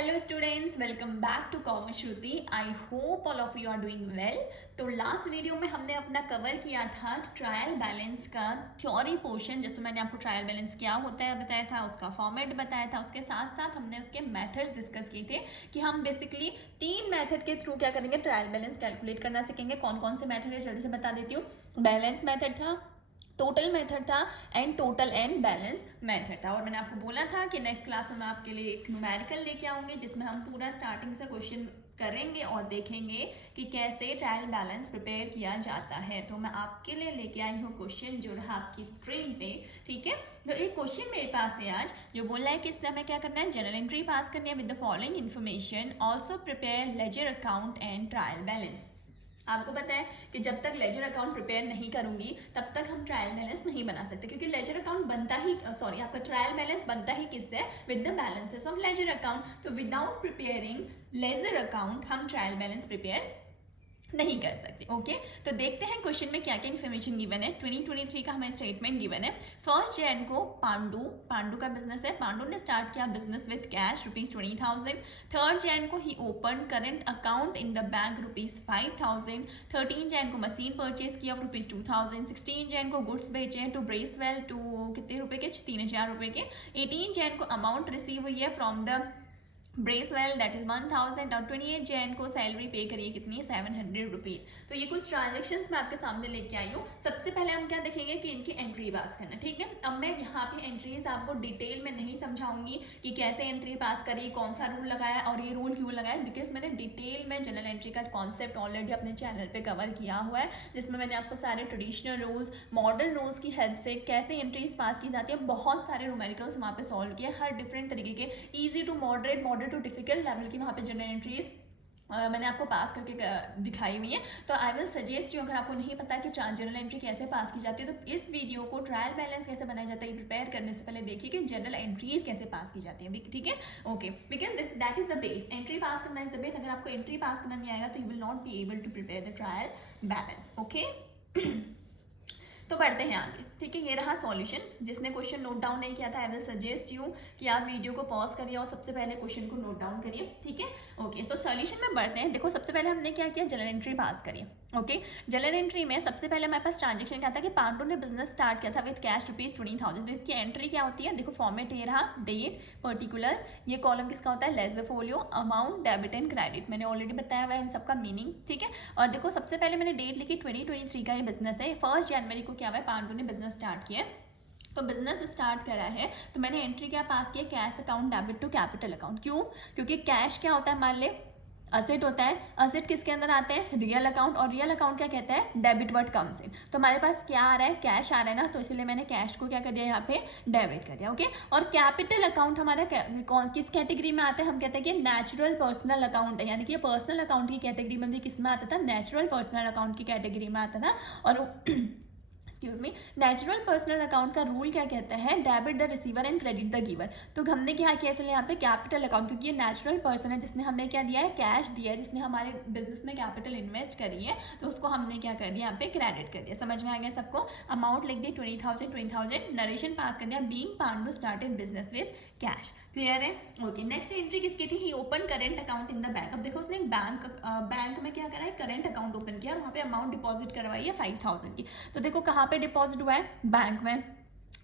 Hello students, welcome back to commerce Shruti. I hope all of you are doing well. तो last video में हमने अपना cover किया था ट्रायल बैलेंस का थ्योरी पोर्शन, जिसमें मैंने आपको ट्रायल बैलेंस क्या होता है बताया था, उसका फॉर्मेट बताया था। उसके साथ साथ हमने उसके मेथड्स डिस्कस किए थे कि हम बेसिकली 3 मेथड के थ्रू क्या करेंगे, ट्रायल बैलेंस कैलकुलेट करना सीखेंगे। कौन कौन से मेथड है जल्दी से बता देती हूँ। बैलेंस मेथड था, टोटल मेथड था and total and balance method था। और मैंने आपको बोला था कि नेक्स्ट क्लास में मैं आपके लिए एक न्यूमेरिकल लेके आऊँगी, जिसमें हम पूरा स्टार्टिंग से क्वेश्चन करेंगे और देखेंगे कि कैसे ट्रायल बैलेंस प्रिपेयर किया जाता है। तो मैं आपके लिए लेके आई हूँ क्वेश्चन जो रहा आपकी स्क्रीन पे, ठीक है। तो एक क्वेश्चन मेरे पास है आज जो बोल रहा है कि इससे हमें क्या करना है, जनरल एंट्री पास करनी है with the following information, also prepare ledger account and trial balance. आपको पता है कि जब तक लेजर अकाउंट प्रिपेयर नहीं करूंगी तब तक हम ट्रायल बैलेंस नहीं बना सकते, क्योंकि लेजर अकाउंट बनता ही आपका ट्रायल बैलेंस बनता ही किससे, with the balances of ledger account. तो विदाउट प्रिपेयरिंग लेजर अकाउंट हम ट्रायल बैलेंस प्रिपेयर नहीं कर सकते। ओके, तो देखते हैं क्वेश्चन में क्या क्या इन्फॉर्मेशन गिवन है। 2023 का हमें स्टेटमेंट गिवन है। 1 जैन को पांडु का बिजनेस है, पांडु ने स्टार्ट किया बिजनेस विद कैश ₹20,000। 3 जैन को ही open current account in the bank ₹5,000। 13 Jan को मशीन परचेज किया ₹2,000। 16 जैन को गुड्स बेचे टू ब्रेसवेल टू कितने रुपए के, 3,000 रुपए के। 18 जैन को अमाउंट रिसीव हुई है from the Bracewell that is 1,000। और 28 जैन को सैलरी पे करिए कितनी, 700 रुपीज़। तो ये कुछ ट्रांजेक्शन्स मैं आपके सामने लेके आई हूँ। सबसे पहले हम क्या देखेंगे कि इनकी एंट्री पास करना, ठीक है। अब मैं यहाँ पे एंट्रीज आपको डिटेल में नहीं समझाऊंगी कि कैसे एंट्री पास करी, कौन सा रूल लगाया और ये रूल क्यों लगाया, बिकॉज मैंने डिटेल में जनरल एंट्री का कॉन्सेप्ट ऑलरेडी अपने चैनल पे कवर किया हुआ है, जिसमें मैंने आपको सारे ट्रेडिशनल रूल्स, मॉडर्न रूल्स की हेल्प से कैसे एंट्रीज पास की जाती है, बहुत सारे न्यूमेरिकल्स वहाँ पे सॉल्व किए, हर डिफरेंट तरीके के, easy to moderate, moderate to difficult level की वहाँ पे जनरल एंट्रीज मैंने आपको पास करके दिखाई हुई है। तो आई विल सजेस्ट यू, अगर आपको नहीं पता कि जनरल एंट्री कैसे पास की जाती है, तो इस वीडियो को ट्रायल बैलेंस कैसे बनाया जाता है प्रिपेयर करने से पहले देखिए कि जनरल एंट्रीज कैसे पास की जाती है, ठीक है। Okay, because that is the base, entry पास करना इज द बेस। अगर आपको एंट्री पास करना नहीं आएगा तो you will not be able to prepare the trial balance. Okay तो बढ़ते हैं आगे, ठीक है। ये रहा सॉल्यूशन। जिसने क्वेश्चन नोट डाउन नहीं किया था, आई विल सजेस्ट यू कि आप वीडियो को पॉज करिए और सबसे पहले क्वेश्चन को नोट डाउन करिए, ठीक है। ओके, तो सॉल्यूशन में बढ़ते हैं। देखो, सबसे पहले हमने क्या किया, जनरल एंट्री पास करिए। ओके, जनरल एंट्री में सबसे पहले हमारे पास ट्रांजेक्शन क्या था कि पांडु ने बिजनेस स्टार्ट किया था विद कैश ₹20,000। तो इसकी एंट्री क्या होती है, देखो फॉर्मेट ये रहा, डेट, पर्टिकुलर्स, ये कॉलम किसका होता है, ledger folio, amount, debit and credit. मैंने ऑलरेडी बताया हुआ है इन सबका मीनिंग, ठीक है। और देखो सबसे पहले मैंने डेट लिखी 2023 का ये बिजनेस है। 1 जनवरी को क्या हुआ है, पांडु ने बिजनेस स्टार्ट किया। तो बिजनेस स्टार्ट करा है तो मैंने एंट्री क्या पास किया, cash account debit to capital account. क्यों, क्योंकि कैश क्या होता है हमारे लिए, असेट होता है। असेट किसके अंदर आते हैं, रियल अकाउंट, और रियल अकाउंट क्या कहता है, डेबिट वर्ड कम्स इन। तो हमारे पास क्या आ रहा है, कैश आ रहा है ना, तो इसलिए मैंने कैश को क्या कर दिया, यहाँ पे डेबिट कर दिया। ओके, और कैपिटल अकाउंट हमारा किस कैटेगरी में आता है, हम कहते हैं कि नेचुरल पर्सनल अकाउंट है, यानी कि पर्सनल अकाउंट की कैटेगरी में भी किस में आता था, नेचुरल पर्सनल अकाउंट की कैटेगरी में आता था। और excuse me, natural personal account का रूल क्या कहता है, debit the receiver and credit the giver. तो हमने क्या किया, इसलिए यहाँ पे कैपिटल अकाउंट, क्योंकि ये नेचुरल पर्सन है जिसने हमें क्या दिया है, कैश दिया है, जिसने हमारे बिजनेस में कैपिटल इन्वेस्ट करी है, तो उसको हमने क्या कर दिया, यहाँ पे क्रेडिट कर दिया। समझ में आ गया सबको। अमाउंट लिख दी 20,000, नरेशन पास कर दिया, being Pandu started business with cash. Clear है। ओके, नेक्स्ट एंट्री किसकी थी, he open current account in the bank. अब देखो उसने बैंक में क्या करा है, करेंट अकाउंट ओपन किया और वहाँ पे अमाउंट डिपॉजिट करवाई है 5,000 की। तो देखो कहाँ पे डिपॉजिट हुआ है, बैंक में।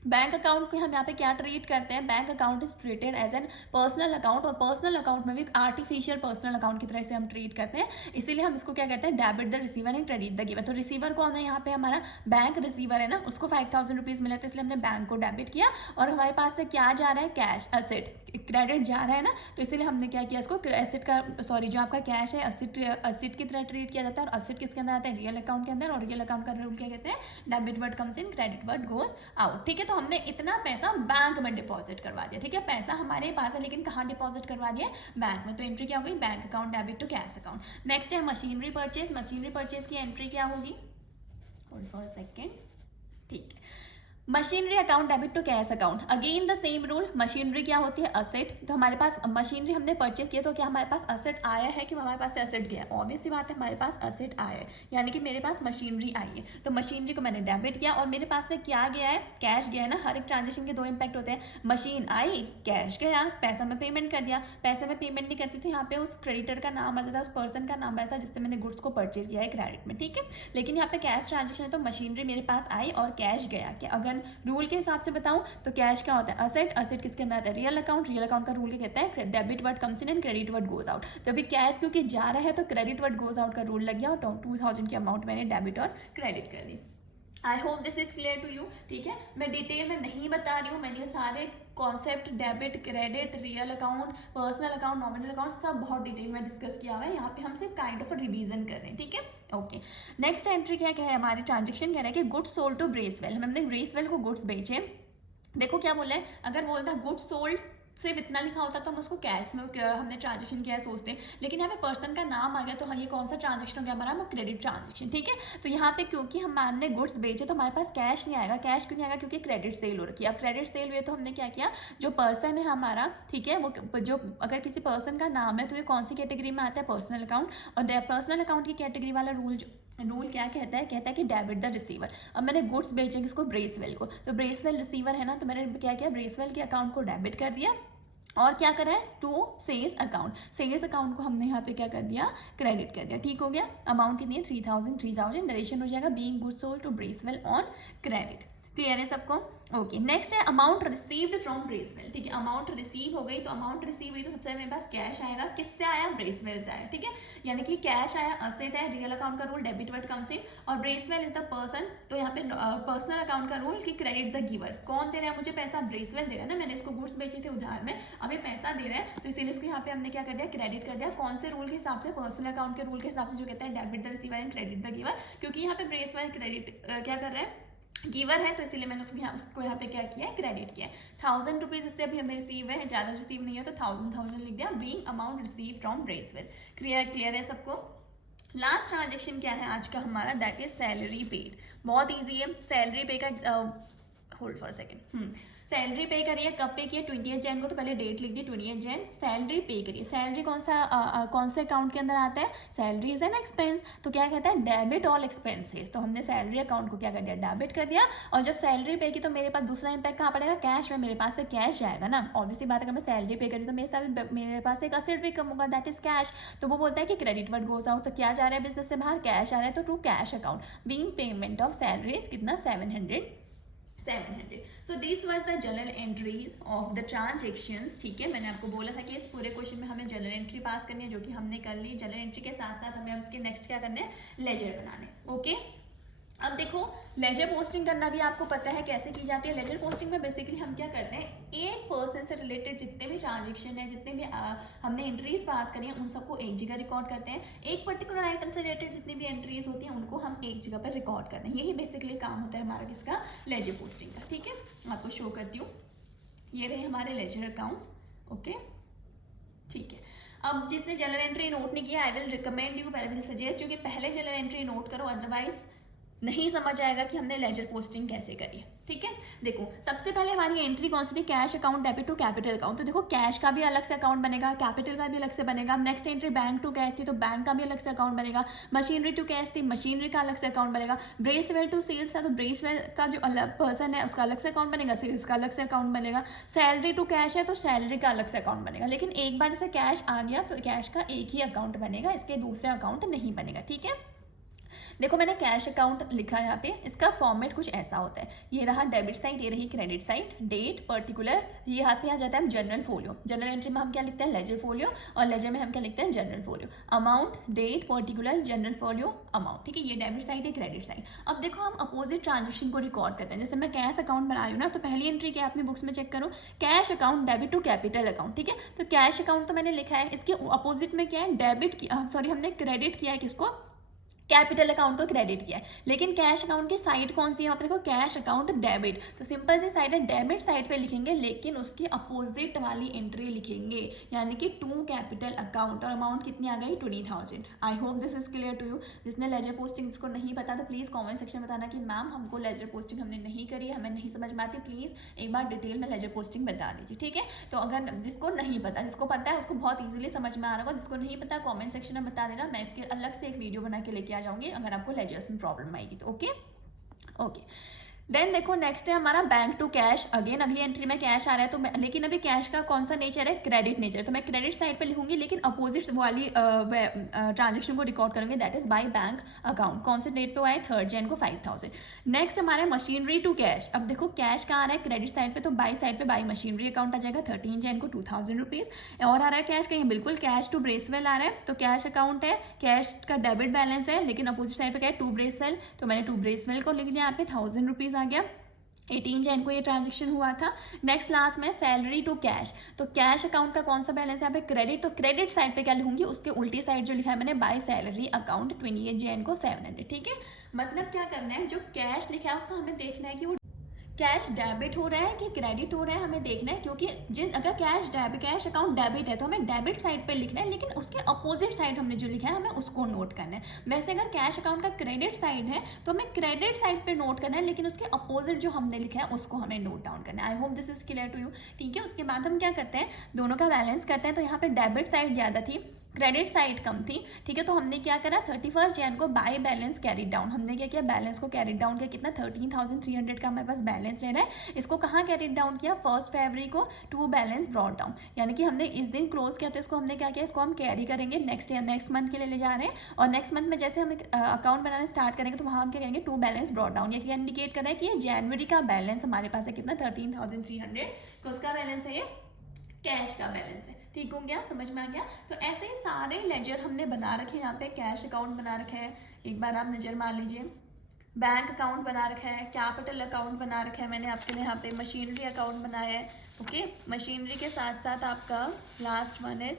बैंक अकाउंट को हम यहाँ पे क्या ट्रीट करते हैं, bank account is treated as an personal account, और पर्सनल अकाउंट में भी आर्टिफिशियल पर्सनल अकाउंट की तरह से हम ट्रीट करते हैं, इसीलिए हम इसको क्या कहते हैं, debit the receiver and credit the giver. तो रिसीवर कौन है, यहाँ पे हमारा बैंक रिसीवर है ना, उसको 5,000 रुपीज़ मिले, तो इसलिए हमने बैंक को डेबिट किया। और हमारे पास से क्या जा रहा है, कैश, असेट, क्रेडिट जा रहा है ना, तो इसलिए हमने क्या किया, इसको एसेट का, सॉरी, जो आपका कैश है असेट की तरह ट्रीट किया जाता है। और असेट किसके अंदर आता है, रियल अकाउंट के अंदर, और रियल अकाउंट का रूल क्या कहते हैं, debit word comes in, credit word goes out, ठीक है। तो हमने इतना पैसा बैंक में डिपॉजिट करवा दिया, ठीक है। पैसा हमारे पास है लेकिन कहाँ डिपॉजिट करवा दिया, बैंक में। तो एंट्री क्या होगी, bank account debit to cash account. Next है मशीनरी परचेज। मशीनरी परचेज की एंट्री क्या होगी, होल्ड फॉर अ सेकेंड, ठीक है। Machinery account debit to cash account, again the same rule. Machinery क्या होती है? असेट। तो हमारे पास मशीनरी हमने परचेज किया तो क्या हमारे पास असेट आया है कि हमारे पास से असेट गया? ऑब्वियस सी बात है, हमारे पास असेट आया है, यानी कि मेरे पास मशीनरी आई है। तो मशीनरी को मैंने डेबिट किया और मेरे पास से क्या गया है? कैश गया है ना। हर एक ट्रांजेक्शन के दो इंपैक्ट होते हैं, मशीन आई, कैश गया, पैसा में पेमेंट कर दिया। पैसे में पेमेंट नहीं करती तो यहाँ पे उस क्रेडिटर का नाम आ जाता है, उस पर्सन का नाम आ जाता है जिससे मैंने गुड्स को परचेज किया है क्रेडिट में, ठीक है। लेकिन यहाँ पे कैश ट्रांजेक्शन है तो मशीनरी मेरे पास आई और कैश गया। कि अगर रूल के हिसाब से बताऊं तो कैश क्या होता है? असेट। असेट किसके अंदर आता है? Real account. रियल अकाउंट का रूल क्या कहता है? Debit word comes in and credit word goes out. तो अभी कैश क्योंकि जा रहा है तो क्रेडिट वर्ड गोज आउट का रूल लग गया और 2000 की अमाउंट मैंने डेबिट और क्रेडिट कर दी। I hope this is clear to you, ठीक है। मैं डिटेल में नहीं बता रही हूँ, मैंने ये सारे concept debit, credit, real account, personal account, nominal account सब बहुत डिटेल में डिस्कस किया हुआ है। यहाँ पे हम सिर्फ काइंड ऑफ रिवीजन कर रहे हैं, ठीक है। ओके, नेक्स्ट एंट्री क्या है हमारी? ट्रांजेक्शन कह रहा है कि गुड्स सोल्ड टू ब्रेसवेल। हमने ब्रेसवेल को गुड्स बेचे। देखो क्या बोला है, अगर बोलता गुड्स सोल्ड सिर्फ इतना लिखा होता तो हम उसको कैश में हमने ट्रांजेक्शन किया है सोचते हैं, लेकिन यहाँ पे पर्सन का नाम आ गया तो हाँ ये कौन सा ट्रांजेक्शन हो गया हमारा? क्रेडिट ट्रांजेक्शन, ठीक है। तो यहाँ पे क्योंकि हमने गुड्स बेचे तो हमारे पास कैश नहीं आएगा। कैश क्यों नहीं आएगा? क्योंकि क्रेडिट सेल हो रखी है। अब क्रेडिट सेल हुई तो हमने क्या किया, जो पर्सन है हमारा, ठीक है, वो जो अगर किसी पर्सन का नाम है तो ये कौन सी कैटेगरी में आता है? Personal account. और पर्सनल अकाउंट की कैटेगरी वाला रूल क्या कहता है कि डेबिट द रिसीवर। अब मैंने गुड्स बेचे किसको? ब्रेसवेल को। तो ब्रेसवेल रिसीवर है ना, तो मैंने क्या किया? ब्रेसवेल के अकाउंट को डेबिट कर दिया और क्या करा है? To sales account. Sales account को हमने यहाँ पे क्या कर दिया? क्रेडिट कर दिया, ठीक हो गया। अमाउंट कितनी है? 3000 नरेशन हो जाएगा being goods sold to Bracewell on credit. Clear है सबको? ओके, नेक्स्ट है अमाउंट रिसीव्ड फ्रॉम ब्रेसवेल, ठीक है। अमाउंट रिसीव हो गई तो अमाउंट रिसीव हुई तो सबसे मेरे पास कैश आएगा। किससे आया? ब्रेसवेल से आया, ठीक है। यानी कि कैश आया, असेट है, रियल अकाउंट का rule debit word comes in, और ब्रेसवेल इज द पर्सन। तो यहाँ पे पर्सनल अकाउंट का रूल कि क्रेडिट द गिवर। कौन दे रहा है मुझे पैसा? ब्रेसवेल दे रहा है ना, मैंने इसको गुड्स बेचे थे उधार में, अब ये पैसा दे रहा है तो इसीलिए इसको यहाँ पे हमने क्या कर दिया? क्रेडिट कर दिया। कौन से रूल के हिसाब से? पर्सनल अकाउंट के रूल के हिसाब से, जो कहता है debit the receiver and credit the giver. क्योंकि यहाँ पे ब्रेसवेल क्रेडिट क्या कर रहा है? गिवर है, तो इसीलिए मैंने उसको यहाँ पे क्या किया है? क्रेडिट किया है। 1000 रुपीज इससे अभी हमें रिसीव है, ज़्यादा रिसीव नहीं है तो 1000 लिख दिया। Being amount receive from Bracewell. Clear है सबको? लास्ट ट्रांजेक्शन क्या है आज का हमारा? That is salary paid. बहुत ईजी है। सैलरी पे का होल्ड फॉर सेकेंड। सैलरी पे करिए, कब पे किया? 28 जैन को, तो पहले डेट लिख दी 28 जैन। सैलरी पे करिए। सैलरी कौन से अकाउंट के अंदर आता है? Salary is an expense. तो क्या कहता है? Debit all expenses. तो हमने सैलरी अकाउंट को क्या कर दिया? डेबिट कर दिया। और जब सैलरी पे की तो मेरे पास दूसरा इंपैक्ट कहाँ पड़ेगा? कैश में। मेरे पास से कैश जाएगा ना, ऑब्वियसली बात है। अगर मैं सैलरी पे करी तो मेरे पास एक असेट भी कम होगा, दैट इज कैश। तो वो बोलता है कि क्रेडिट वर्ड गोज आउट। तो क्या जा रहा है बिजनेस से बाहर? कैश आ रहा है, तो to cash account being payment of salaries कितना? 700। So this was the journal entries of the transactions, ठीक है। मैंने आपको बोला था कि इस पूरे क्वेश्चन में हमें जर्नल एंट्री पास करनी है, जो कि हमने कर ली। जर्नल एंट्री के साथ साथ हमें अब इसके नेक्स्ट क्या करने हैं? लेजर बनाने। ओके, अब देखो लेजर पोस्टिंग करना भी आपको पता है कैसे की जाती है। लेजर पोस्टिंग में बेसिकली हम क्या करते हैं? एक पर्सन से रिलेटेड जितने भी ट्रांजेक्शन है, जितने भी हमने एंट्रीज पास करी हैं, उन सबको एक जगह रिकॉर्ड करते हैं। एक पर्टिकुलर आइटम से रिलेटेड जितनी भी एंट्रीज होती हैं उनको हम एक जगह पर रिकॉर्ड करते हैं। यही बेसिकली काम होता है हमारा किसका? लेजर पोस्टिंग का, ठीक है। आपको शो करती हूँ, ये रहे हमारे लेजर अकाउंट्स। ओके, ठीक है। अब जिसने जर्नल एंट्री नोट नहीं किया, I will recommend you, I will suggest you कि पहले जर्नल एंट्री नोट करो, अदरवाइज नहीं समझ आएगा कि हमने लेजर पोस्टिंग कैसे करी है, ठीक है। देखो सबसे पहले हमारी एंट्री कौन सी थी? Cash account debit to capital account. तो देखो कैश का भी अलग से अकाउंट बनेगा, कैपिटल का भी अलग से बनेगा। Next entry bank to cash थी, तो बैंक का भी अलग से अकाउंट बनेगा। मशीनरी टू कैश थी, मशीनरी का अलग से अकाउंट बनेगा। ब्रेसवेल टू सेल्स था, तो ब्रेसवेल का जो अलग पर्सन है उसका अलग से अकाउंट बनेगा, सेल्स का अलग से अकाउंट बनेगा। सैलरी टू कैश है तो सैलरी का अलग से अकाउंट बनेगा। लेकिन एक बार जैसे कैश आ गया तो कैश का एक ही अकाउंट बनेगा, इसके दूसरे अकाउंट नहीं बनेगा, ठीक है। देखो मैंने कैश अकाउंट लिखा है यहाँ पे, इसका फॉर्मेट कुछ ऐसा होता है। ये रहा डेबिट साइड, ये रही क्रेडिट साइड, डेट पर्टिकुलर, ये यहाँ पे आ जाता है जनरल फोलियो। जनरल एंट्री में हम क्या लिखते हैं? लेजर फोलियो, और लेजर में हम क्या लिखते हैं? General folio. Amount, date particular, general folio, amount, ठीक है। ये डेबिट साइड है, क्रेडिट साइड। अब देखो हम अपोजिट ट्रांजेक्शन को रिकॉर्ड करते हैं। जैसे मैं कैश अकाउंट बना रही हूँ ना, तो पहली एंट्री क्या है? अपनी बुक्स में चेक करो, cash account debit to capital account, ठीक है। तो कैश अकाउंट तो मैंने लिखा है, इसके अपोजिट में क्या है? डेबिट की, सॉरी हमने क्रेडिट किया है किसको? कैपिटल अकाउंट को क्रेडिट किया है, लेकिन कैश अकाउंट की साइड कौन सी है, यहाँ पे देखो कैश अकाउंट डेबिट, तो सिंपल सी साइड है डेबिट साइड पे लिखेंगे, लेकिन उसकी अपोजिट वाली एंट्री लिखेंगे, यानी कि टू कैपिटल अकाउंट, और अमाउंट कितनी आ गई 20,000। I hope this is clear to you. जिसने लेजर पोस्टिंग को नहीं पता तो प्लीज़ कॉमेंट सेक्शन में बताना कि मैम हमको लेजर पोस्टिंग हमने नहीं करी, हमें नहीं समझ में आती, प्लीज़ एक बार डिटेल में लेजर पोस्टिंग बता दीजिए, ठीक है। तो अगर जिसको नहीं पता, जिसको पता है उसको बहुत ईजिली समझ में आ रहा होगा, जिसको नहीं पता कॉमेंट सेक्शन में बता देना, मैं इसके अलग से एक वीडियो बना के लेके आ जाऊंगी अगर आपको लेजर्स में प्रॉब्लम आएगी तो। ओके देन देखो नेक्स्ट है हमारा बैंक टू कैश। अगेन अगली एंट्री में कैश आ रहा है, तो लेकिन अभी कैश का कौन सा नेचर है, क्रेडिट नेचर, तो मैं क्रेडिट साइड पे लिखूंगी, लेकिन अपोजिट वाली ट्रांजेक्शन को रिकॉर्ड करेंगे, that is by bank account. कौन से डेट पे आए, 3 जन को 5,000। नेक्स्ट हमारा है मशीनरी टू कैश। अब देखो कैश कहाँ आ रहा है, क्रेडिट साइड पे, तो बाई साइड पे बाई मशीनरी अकाउंट आ जाएगा, 13 जन को 2,000 रुपीज़। और आ रहा है कैश कहीं, बिल्कुल कैश टू ब्रेसवेल आ रहा है, तो कैश अकाउंट है, कैश का डेबिट बैलेंस है, लेकिन अपोजिट साइड पे क्या है, टू ब्रेसवेल, तो मैंने टू ब्रेसवेल को लिख दिया, यहाँ पे 1,000 रुपीज़ आ गया। 18 जैन को ये ट्रांजेक्शन हुआ था। नेक्स्ट लास्ट में सैलरी टू कैश, तो कैश अकाउंट का कौन सा बैलेंस है यहाँ पे, क्रेडिट, तो क्रेडिट साइड पे क्या लिखूंगी, उसके उल्टी साइड जो लिखा है मैंने बाय सैलरी अकाउंट 28 जैन को 700, ठीक है। मतलब क्या करना है, जो कैश लिखा है उसका हमें देखना है कि वो कैश डेबिट हो रहा है कि क्रेडिट हो रहा है, हमें देखना है, क्योंकि अगर कैश अकाउंट डेबिट है तो हमें डेबिट साइड पे लिखना है, लेकिन उसके अपोजिट साइड हमने जो लिखा है हमें उसको नोट करना है। वैसे अगर कैश अकाउंट का क्रेडिट साइड है तो हमें क्रेडिट साइड पे नोट करना है, लेकिन उसके अपोजिट जो हमने लिखा है उसको हमें नोट डाउन करना है। I hope this is clear to you, ठीक है। उसके बाद हम क्या करते हैं, दोनों का बैलेंस करते हैं, तो यहाँ पे डेबिट साइड ज़्यादा थी, क्रेडिट साइड कम थी, ठीक है। तो हमने क्या करा, 31 जैन को बाय बैलेंस कैरी डाउन, हमने क्या किया, बैलेंस को कैरी डाउन किया, कितना 13,300 का हमारे पास बैलेंस रह रहा है। इसको कहाँ कैरी डाउन किया, 1 फरवरी को टू बैलेंस ब्रॉड डाउन, यानी कि हमने इस दिन क्लोज किया, तो इसको हमने क्या किया, इसको हम कैरी करेंगे नेक्स्ट मंथ के लिए ले जा रहे हैं, और नेक्स्ट मंथ में जैसे हम अकाउंट बनाना स्टार्ट करेंगे तो वहाँ हम क्या करेंगे, टू बैलेंस ब्रॉड डाउन। ये क्या इंडिकेट कर रहा है कि ये जनवरी का बैलेंस हमारे पास है, कितना 13,300, किसका बैलेंस है, ये कैश का बैलेंस है, ठीक हो गया, समझ में आ गया। तो ऐसे ही सारे लेजर हमने बना रखे हैं, यहाँ पे कैश अकाउंट बना रखा है, एक बार आप नज़र मार लीजिए, बैंक अकाउंट बना रखा है, कैपिटल अकाउंट बना रखा है मैंने आपके लिए, यहाँ पे मशीनरी अकाउंट बनाया है, ओके। मशीनरी के साथ साथ आपका लास्ट वन है,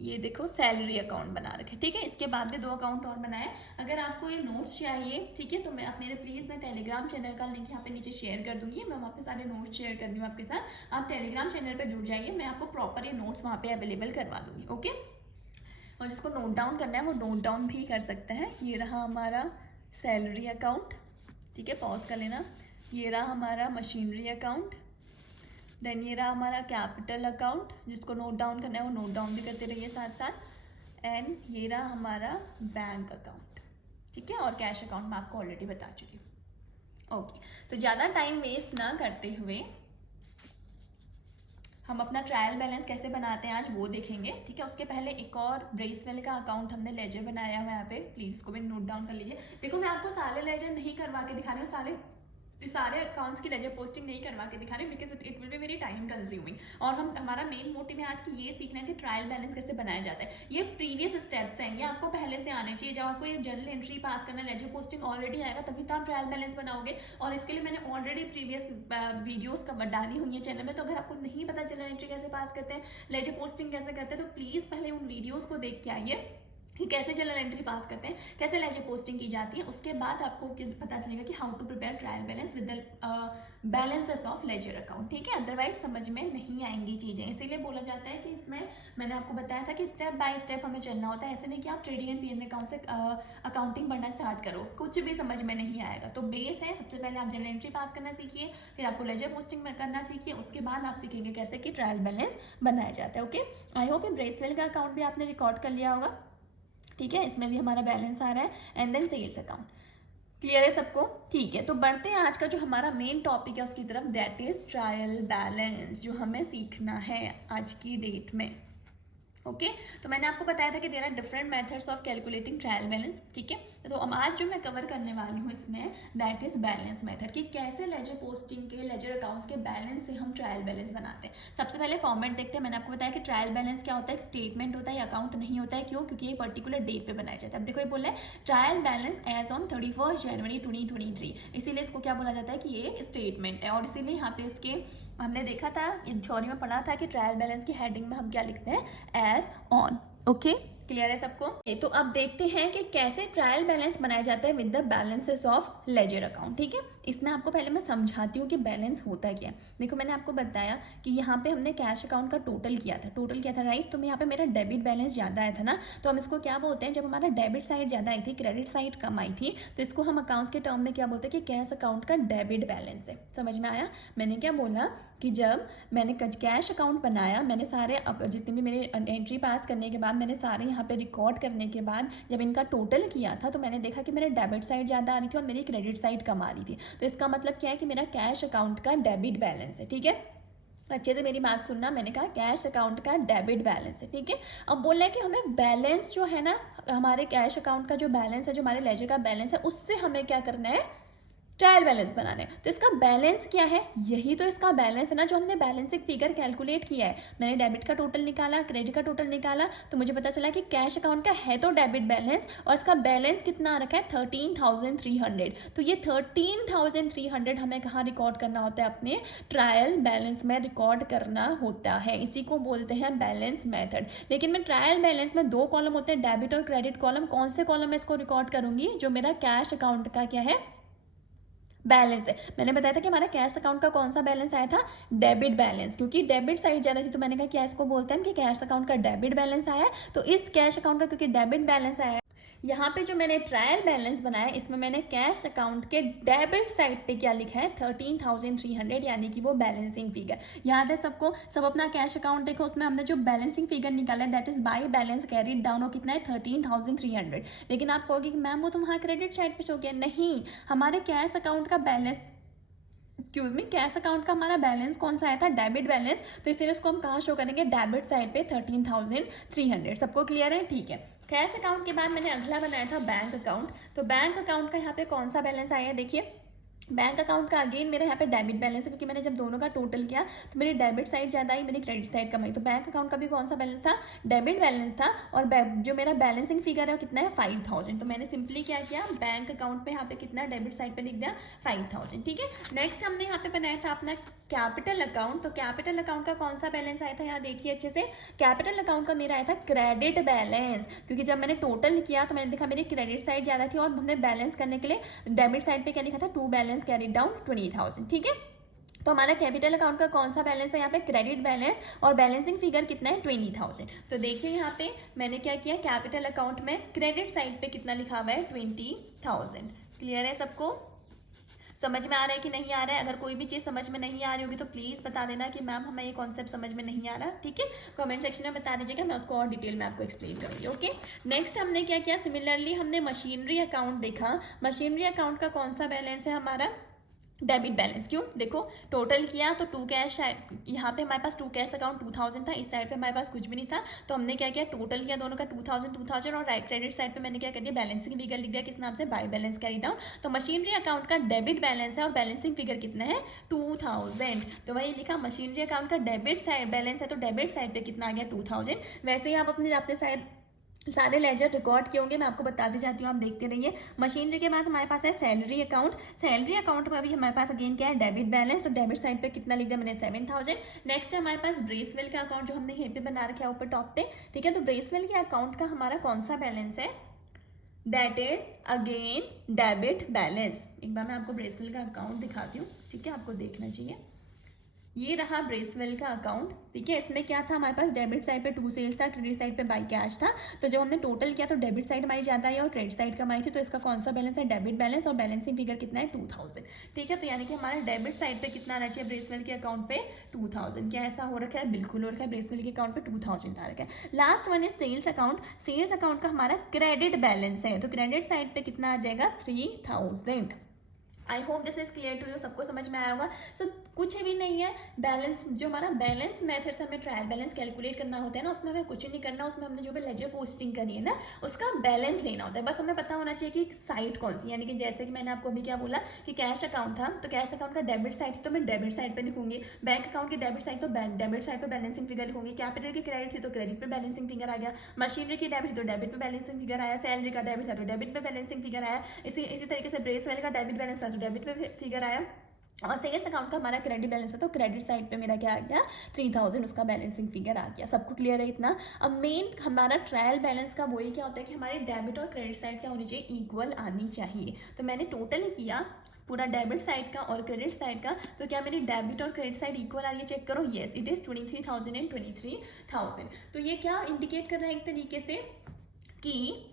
ये देखो सैलरी अकाउंट बना रखे, ठीक है। इसके बाद भी 2 अकाउंट और बनाए। अगर आपको ये नोट्स चाहिए, ठीक है, तो मैं आप मेरे प्लीज़ मैं टेलीग्राम चैनल का लिंक यहाँ पे नीचे शेयर कर दूंगी, मैं वहाँ पे सारे नोट्स शेयर कर रही हूँ आपके साथ, आप टेलीग्राम चैनल पे जुड़ जाइए, मैं आपको प्रॉपर ये नोट्स वहाँ पे अवेलेबल करवा दूंगी, ओके। और जिसको नोट डाउन करना है वो नोट डाउन भी कर सकता है। ये रहा हमारा सैलरी अकाउंट, ठीक है, पॉज कर लेना। ये रहा हमारा मशीनरी अकाउंट, देन ये रहा हमारा कैपिटल अकाउंट, जिसको नोट डाउन करना है वो नोट डाउन भी करते रहिए साथ साथ, एंड ये रहा हमारा बैंक अकाउंट, ठीक है। और कैश अकाउंट मैं आपको ऑलरेडी बता चुकी हूँ, ओके। तो ज़्यादा टाइम वेस्ट ना करते हुए हम अपना ट्रायल बैलेंस कैसे बनाते हैं आज वो देखेंगे, ठीक है। उसके पहले एक और ब्रेसवेल का अकाउंट हमने लेजर बनाया हुआ है यहाँ पे, प्लीज़ इसको भी नोट डाउन कर लीजिए। देखो मैं आपको सारे लेजर नहीं करवा के दिखा रही हूँ, सारे अकाउंट्स की लेजर पोस्टिंग नहीं करवा के दिखा रहे, because it will be very time consuming. और हमारा मेन मोटिव है आज की ये सीखना है कि ट्रायल बैलेंस कैसे बनाया जाता है। ये प्रीवियस स्टेप्स हैं, ये आपको पहले से आने चाहिए। जब आपको ये जर्नल एंट्री पास करना, लेजर पोस्टिंग ऑलरेडी आएगा तभी तो आप ट्रायल बैलेंस बनाओगे। और इसके लिए मैंने ऑलरेडी प्रीवियस वीडियोस का डाली हुई है चैनल में, तो अगर आपको नहीं पता जर्नल एंट्री कैसे पास करते हैं, लेजर पोस्टिंग कैसे करते हैं, तो प्लीज़ पहले उन वीडियोज़ को देख के आइए कि कैसे जर्नल एंट्री पास करते हैं, कैसे लेजर पोस्टिंग की जाती है। उसके बाद आपको पता चलेगा कि how to prepare trial balance with the balances of ledger account, ठीक है। अदरवाइज समझ में नहीं आएंगी चीज़ें, इसीलिए बोला जाता है कि इसमें मैंने आपको बताया था कि स्टेप बाय स्टेप हमें चलना होता है। ऐसे नहीं कि आप ट्रेडिंग एंड पीएम अकाउंट से अकाउंटिंग पढ़ना स्टार्ट करो, कुछ भी समझ में नहीं आएगा। तो बेस है, सबसे पहले आप जर्नल एंट्री पास करना सीखिए, फिर आपको लेजर पोस्टिंग करना सीखिए, उसके बाद आप सीखेंगे कैसे कि ट्रायल बैलेंस बनाया जाता है, ओके। आई होप ये ब्रेसवेल का अकाउंट भी आपने रिकॉर्ड कर लिया होगा, ठीक है। इसमें भी हमारा बैलेंस आ रहा है, and then sales account. Clear है सबको, ठीक है। तो बढ़ते हैं आज का जो हमारा मेन टॉपिक है उसकी तरफ, दैट इज ट्रायल बैलेंस, जो हमें सीखना है आज की डेट में, ओके। तो मैंने आपको बताया था कि there are different methods of calculating trial balance, ठीक है। तो आज जो मैं कवर करने वाली हूँ इसमें दैट इज बैलेंस मेथड, कि कैसे लेजर पोस्टिंग के, लेजर अकाउंट्स के बैलेंस से हम ट्रायल बैलेंस बनाते हैं। सबसे पहले फॉर्मेट देखते हैं। मैंने आपको बताया कि ट्रायल बैलेंस क्या होता है, एक स्टेटमेंट होता है, अकाउंट नहीं होता है। क्यों? क्योंकि ये पर्टिकुलर डेट पे बनाया जाता है। अब देखो ये बोला है ट्रायल बैलेंस एज ऑन 31 जनवरी 2023, इसीलिए इसको क्या बोला जाता है कि ये एक स्टेटमेंट है। और इसीलिए यहाँ पे इसके हमने देखा था, थ्योरी में पढ़ा था कि ट्रायल बैलेंस की हेडिंग में हम क्या लिखते हैं, एज ऑन, ओके। क्लियर है सबको? तो अब देखते हैं कि कैसे ट्रायल बैलेंस बनाया जाता है with the balances of ledger account. ठीक है, इसमें आपको पहले मैं समझाती हूँ कि बैलेंस होता क्या है। देखो मैंने आपको बताया कि यहाँ पे हमने कैश अकाउंट का टोटल किया था राइट। तो यहाँ पे मेरा डेबिट बैलेंस ज़्यादा आया था ना, तो हम इसको क्या बोलते हैं, जब हमारा डेबिट साइड ज़्यादा आई थी, क्रेडिट साइड कम आई थी, तो इसको हम अकाउंट्स के टर्म में क्या बोलते हैं कि कैश अकाउंट का डेबिट बैलेंस है। समझ में आया? मैंने क्या बोला कि जब मैंने कैश अकाउंट बनाया, मैंने सारे जितने भी मेरे एंट्री पास करने के बाद मैंने सारे यहाँ पे रिकॉर्ड करने के बाद जब इनका टोटल किया था, तो मैंने देखा कि मेरे डेबिट साइड ज़्यादा आ रही थी और मेरी क्रेडिट साइड कम आ रही थी। तो इसका मतलब क्या है कि मेरा कैश अकाउंट का डेबिट बैलेंस है। ठीक है, अच्छे से मेरी बात सुनना, मैंने कहा कैश अकाउंट का डेबिट बैलेंस है। ठीक है, अब बोल रहे हैं कि हमें बैलेंस जो है ना, हमारे कैश अकाउंट का जो बैलेंस है, जो हमारे लेजर का बैलेंस है, उससे हमें क्या करना है, ट्रायल बैलेंस बनाना है। तो इसका बैलेंस क्या है, यही तो इसका बैलेंस है ना, जो हमने बैलेंसिंग फिगर कैलकुलेट किया है। मैंने डेबिट का टोटल निकाला, क्रेडिट का टोटल निकाला, तो मुझे पता चला कि कैश अकाउंट का है तो डेबिट बैलेंस, और इसका बैलेंस कितना आ रखा है, 13,300। तो ये 13,300 हमें कहाँ रिकॉर्ड करना होता है, अपने ट्रायल बैलेंस में रिकॉर्ड करना होता है। इसी को बोलते हैं बैलेंस मेथड। लेकिन मैं ट्रायल बैलेंस में 2 कॉलम होते हैं, डेबिट और क्रेडिट कॉलम। कौन से कॉलम में इसको रिकॉर्ड करूंगी, जो मेरा कैश अकाउंट का क्या है, बैलेंस है। मैंने बताया था कि हमारा कैश अकाउंट का कौन सा बैलेंस आया था, डेबिट बैलेंस, क्योंकि डेबिट साइड ज़्यादा थी, तो मैंने कहा क्या इसको बोलते हैं कि कैश अकाउंट का डेबिट बैलेंस आया है। तो इस कैश अकाउंट का क्योंकि डेबिट बैलेंस आया है, यहाँ पे जो मैंने ट्रायल बैलेंस बनाया, इसमें मैंने कैश अकाउंट के डेबिट साइड पे क्या लिखा है, 13,300, यानी कि वो बैलेंसिंग फिगर। याद है सबको? सब अपना कैश अकाउंट देखो, उसमें हमने जो बैलेंसिंग फिगर निकाला है, that is by balance carried down, वो कितना है, 13,300। लेकिन आप कहोगे कि मैम वो तो वहाँ क्रेडिट साइड पे शो किया। नहीं, हमारे कैश अकाउंट का balance, excuse me, cash account का हमारा बैलेंस कौन सा आया था, डेबिट बैलेंस। तो इसीलिए इसको हम कहाँ शो करेंगे, डेबिट साइड पे 13,300। सबको क्लियर है? ठीक है, कैश अकाउंट के बाद मैंने अगला बनाया था बैंक अकाउंट। तो बैंक अकाउंट का यहाँ पे कौन सा बैलेंस आया है, देखिए बैंक अकाउंट का अगेन मेरे यहाँ पे डेबिट बैलेंस है, क्योंकि मैंने जब दोनों का टोटल किया तो मेरी डेबिट साइड ज़्यादा आई, मेरी क्रेडिट साइड कम आई। तो बैंक अकाउंट का भी कौन सा बैलेंस था, डेबिट बैलेंस था, और जो मेरा बैलेंसिंग फिगर है वो कितना है, 5,000। तो मैंने सिंपली क्या किया, बैंक अकाउंट पे यहाँ पे कितना डेबिट साइड पे लिख दिया, 5,000। ठीक है, नेक्स्ट हमने यहाँ पे बनाया था अपना कैपिटल अकाउंट। तो कैपिटल अकाउंट का कौन सा बैलेंस आया था, यहाँ देखिए अच्छे से, कैपिटल अकाउंट का मेरा आया था क्रेडिट बैलेंस, क्योंकि जब मैंने टोटल किया तो मैंने देखा मेरी क्रेडिट साइड ज़्यादा थी, और हमने बैलेंस करने के लिए डेबिट साइड पे क्या लिखा था, टू बैलेंस कैरिड डाउन 20,000। ठीक है, तो हमारा कैपिटल अकाउंट का कौन सा बैलेंस है, यहाँ पे क्रेडिट बैलेंस, और बैलेंसिंग फिगर कितना है, 20,000। तो देखिए यहाँ पे मैंने क्या किया, कैपिटल अकाउंट में क्रेडिट साइड पे कितना लिखा हुआ है, 20,000। क्लियर है सबको? समझ में आ रहा है कि नहीं आ रहा है? अगर कोई भी चीज़ समझ में नहीं आ रही होगी तो प्लीज़ बता देना कि मैम हमें ये कॉन्सेप्ट समझ में नहीं आ रहा। ठीक है, कमेंट सेक्शन में बता दीजिएगा, मैं उसको और डिटेल में आपको एक्सप्लेन करूँगी। ओके, नेक्स्ट हमने क्या किया, सिमिलरली हमने मशीनरी अकाउंट देखा। मशीनरी अकाउंट का कौन सा बैलेंस है हमारा, डेबिट बैलेंस। क्यों, देखो टोटल किया तो 2 कैश, यहाँ पे हमारे पास 2 कैश अकाउंट 2,000 था, इस साइड पे हमारे पास कुछ भी नहीं था, तो हमने क्या किया, टोटल किया दोनों का 2,000, और राइट क्रेडिट साइड पे मैंने क्या कर दिया, बैलेंसिंग फिगर लिख दिया, किस नाम से, बाय बैलेंस कैरी डाउन। तो मशीनरी अकाउंट का डेबिट बैलेंस है और बैलेंसिंग फिगर कितना है, 2,000। तो वही लिखा, मशीनरी अकाउंट का डेबिट साइड बैलेंस है, तो डेबिट साइड पे कितना आ गया, 2,000। वैसे ही आप अपने साइड सारे लेजर रिकॉर्ड किए होंगे, मैं आपको बताती जाती हूँ, आप देखते रहिए। मशीनरी के बाद हमारे पास है सैलरी अकाउंट। सैलरी अकाउंट में भी हमारे पास अगेन क्या है, डेबिट बैलेंस, तो डेबिट साइड पे कितना लिख दिया मैंने, 7,000। नेक्स्ट है हमारे पास ब्रेसवेल का अकाउंट, जो हमने यहीं पे बना रखा है ऊपर टॉप पे। ठीक है, तो ब्रेसवेल के अकाउंट का हमारा कौन सा बैलेंस है, that is again debit balance. एक बार मैं आपको ब्रेसवेल का अकाउंट दिखाती हूँ, ठीक है, आपको देखना चाहिए। ये रहा ब्रेसवेल का अकाउंट। ठीक है, इसमें क्या था, हमारे पास डेबिट साइड पे 2 सेल्स था, क्रेडिट साइड पे बाई कैश था। तो जब हमने टोटल किया तो डेबिट साइड हमारी ज़्यादा आई और क्रेडिट साइड कम आई थी, तो इसका कौन सा बैलेंस है, डेबिट बैलेंस, और बैलेंसिंग फिगर कितना है, 2,000। ठीक है, तो यानी कि हमारे डेबिट साइड पे कितना आना चाहिए, ब्रेसवेल के अकाउंट पे 2,000। क्या ऐसा हो रखा है, बिल्कुल हो रखा है, ब्रेसवेल के अकाउंट पे 2,000 आ रखा है। लास्ट वन है सेल्स अकाउंट। सेल्स अकाउंट का हमारा क्रेडिट बैलेंस है, तो क्रेडिट साइड पे कितना आ जाएगा, 3,000। I hope this is clear to you, सबको समझ में आया होगा। सो कुछ भी नहीं है, बैलेंस जो हमारा बैलेंस मेथड से हमें ट्रायल बैलेंस कैलकुलेट करना होता है ना, उसमें हमें कुछ नहीं करना, उसमें हमने जो भी लेजर पोस्टिंग करी है ना, उसका बैलेंस लेना होता है। बस हमें पता होना चाहिए कि साइड कौन सी, यानी कि जैसे कि मैंने आपको अभी क्या बोला कि कैश अकाउंट था, तो कैश अकाउंट का डेबिट साइड थी तो मैं डेबिट साइड पर लिखूंगी, बैंक अकाउंट की डेबिट साइड तो डेबिट साइड पर बैलेंसिंग फिगर लिखूंगी, कैपिटल की क्रेडिट थी तो क्रेडिट पर बैलेंसिंग फिगर आ गया, मशीनरी की डेबिट थी तो डेबिट पर बैलेंसिंग फिगर आया, सैलरी का डेबिट था तो डेबिट पर बैलेंसिंग फिगर आया, इसी तरीके से ब्रेसवेल का डेबिट बैलेंस था तो डेबिट पे फिगर आया, और सेल्स अकाउंट का हमारा क्रेडिट बैलेंस है, तो क्रेडिट साइड पे मेरा क्या आ गया 3000 उसका बैलेंसिंग फिगर आ गया। सबको क्लियर है इतना। अब मेन हमारा ट्रायल बैलेंस का वही क्या होता है कि हमारे डेबिट और क्रेडिट साइड क्या होनी चाहिए, इक्वल आनी चाहिए। तो मैंने टोटल किया पूरा डेबिट साइड का और क्रेडिट साइड का, तो क्या मेरी डेबिट और क्रेडिट साइड इक्वल आ रही है, चेक करो। Yes it is 23,000 and 23,000। तो ये क्या इंडिकेट कर रहा है एक तरीके से कि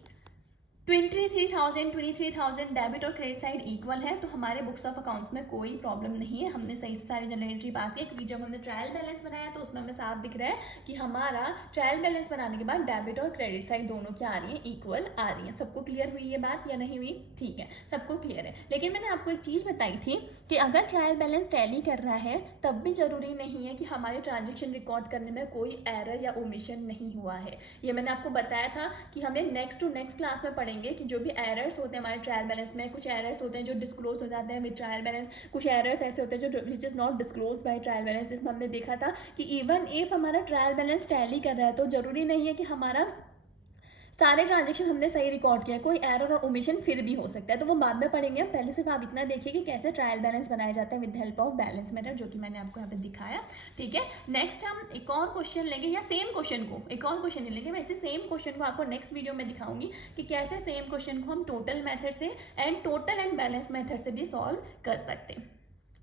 23,000 डेबिट और क्रेडिट साइड इक्वल है, तो हमारे बुक्स ऑफ अकाउंट्स में कोई प्रॉब्लम नहीं है। हमने सही से सारी जनरल एंट्री पास की, क्योंकि जब हमने ट्रायल बैलेंस बनाया तो उसमें हमें साफ दिख रहा है कि हमारा ट्रायल बैलेंस बनाने के बाद डेबिट और क्रेडिट साइड दोनों क्या आ रही है, इक्वल आ रही है। सबको क्लियर हुई ये बात या नहीं हुई? ठीक है, सबको क्लियर है। लेकिन मैंने आपको एक चीज़ बताई थी कि अगर ट्रायल बैलेंस टैली कर रहा है तब भी जरूरी नहीं है कि हमारे ट्रांजेक्शन रिकॉर्ड करने में कोई एरर या ओमिशन नहीं हुआ है। ये मैंने आपको बताया था कि हमें नेक्स्ट टू नेक्स्ट क्लास में पढ़ेंगे कि जो भी एरर्स होते हैं हमारे ट्रायल बैलेंस में, कुछ एरर्स होते हैं जो डिस्क्लोज हो जाते हैं विद ट्रायल बैलेंस, कुछ एरर्स ऐसे होते हैं जो which is not disclose by trial balance, जिसमें हमने देखा था कि इवन इफ हमारा ट्रायल बैलेंस टैली कर रहा है तो जरूरी नहीं है कि हमारा सारे ट्रांजेक्शन हमने सही रिकॉर्ड किया, कोई एरर और ओमिशन फिर भी हो सकता है। तो वो बाद में पढ़ेंगे। पहले सिर्फ आप इतना देखिए कि कैसे ट्रायल बैलेंस बनाया जाता है with help of balance method, जो कि मैंने आपको यहाँ पे दिखाया। ठीक है, नेक्स्ट हम एक और क्वेश्चन लेंगे, या सेम क्वेश्चन को एक और क्वेश्चन लेंगे। मैं इसी सेम क्वेश्चन को आपको नेक्स्ट वीडियो में दिखाऊंगी कि कैसे सेम क्वेश्चन को हम टोटल मेथड से एंड बैलेंस मेथड से भी सॉल्व कर सकते हैं।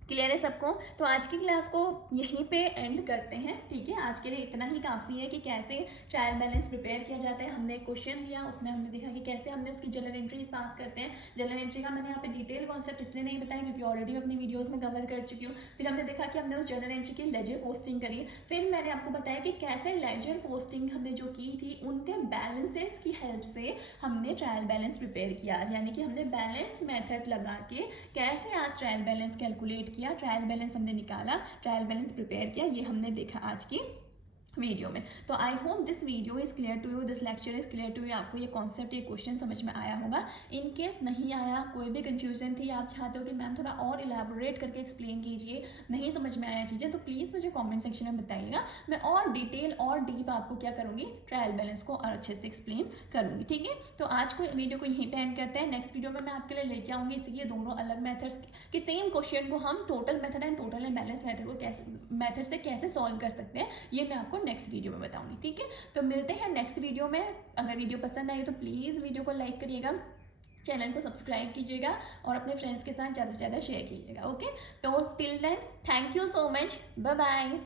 क्लियर है सबको? तो आज की क्लास को यहीं पे एंड करते हैं। ठीक है, आज के लिए इतना ही काफ़ी है कि कैसे ट्रायल बैलेंस प्रिपेयर किया जाता है। हमने एक क्वेश्चन दिया, उसमें हमने देखा कि कैसे हमने उसकी जनरल एंट्रीज पास करते हैं। जनरल एंट्री का मैंने यहाँ पे डिटेल कॉन्सेप्ट इसलिए नहीं बताया क्योंकि ऑलरेडी अपनी वीडियोज़ में कवर कर चुकी हूँ। फिर हमने देखा कि हमने उस जनरल एंट्री की लेजर पोस्टिंग करी। फिर मैंने आपको बताया कि कैसे लेजर पोस्टिंग हमने जो की थी उनके बैलेंसेस की हेल्प से हमने ट्रायल बैलेंस प्रिपेयर किया, यानी कि हमने बैलेंस मेथड लगा के कैसे आज ट्रायल बैलेंस कैलकुलेट किया, ट्रायल बैलेंस हमने निकाला, ट्रायल बैलेंस प्रिपेयर किया, ये हमने देखा आज की वीडियो में। तो I hope this video is clear to you, this lecture is clear to you. आपको ये कॉन्सेप्ट, ये क्वेश्चन समझ में आया होगा। इन केस नहीं आया, कोई भी कंफ्यूजन थी, आप चाहते हो कि मैम थोड़ा और इलेबोरेट करके एक्सप्लेन कीजिए, नहीं समझ में आया चीज़ें, तो प्लीज़ मुझे कमेंट सेक्शन में बताइएगा। मैं और डिटेल और डीप आपको क्या करूँगी, ट्रायल बैलेंस को और अच्छे से एक्सप्लेन करूँगी। ठीक है, तो आज को वीडियो को यहीं पर एंड करते हैं। नेक्स्ट वीडियो में मैं आपके लिए लेके आऊँगी इसी दोनों अलग मेथड्स कि सेम क्वेश्चन को हम total method and total and balance method को मेथड से कैसे सॉल्व कर सकते हैं, ये मैं आपको नेक्स्ट वीडियो में बताऊंगी। ठीक है, तो मिलते हैं नेक्स्ट वीडियो में। अगर वीडियो पसंद आई तो प्लीज़ वीडियो को लाइक करिएगा, चैनल को सब्सक्राइब कीजिएगा और अपने फ्रेंड्स के साथ ज़्यादा से ज़्यादा शेयर कीजिएगा। ओके, तो till then thank you so much, bye bye.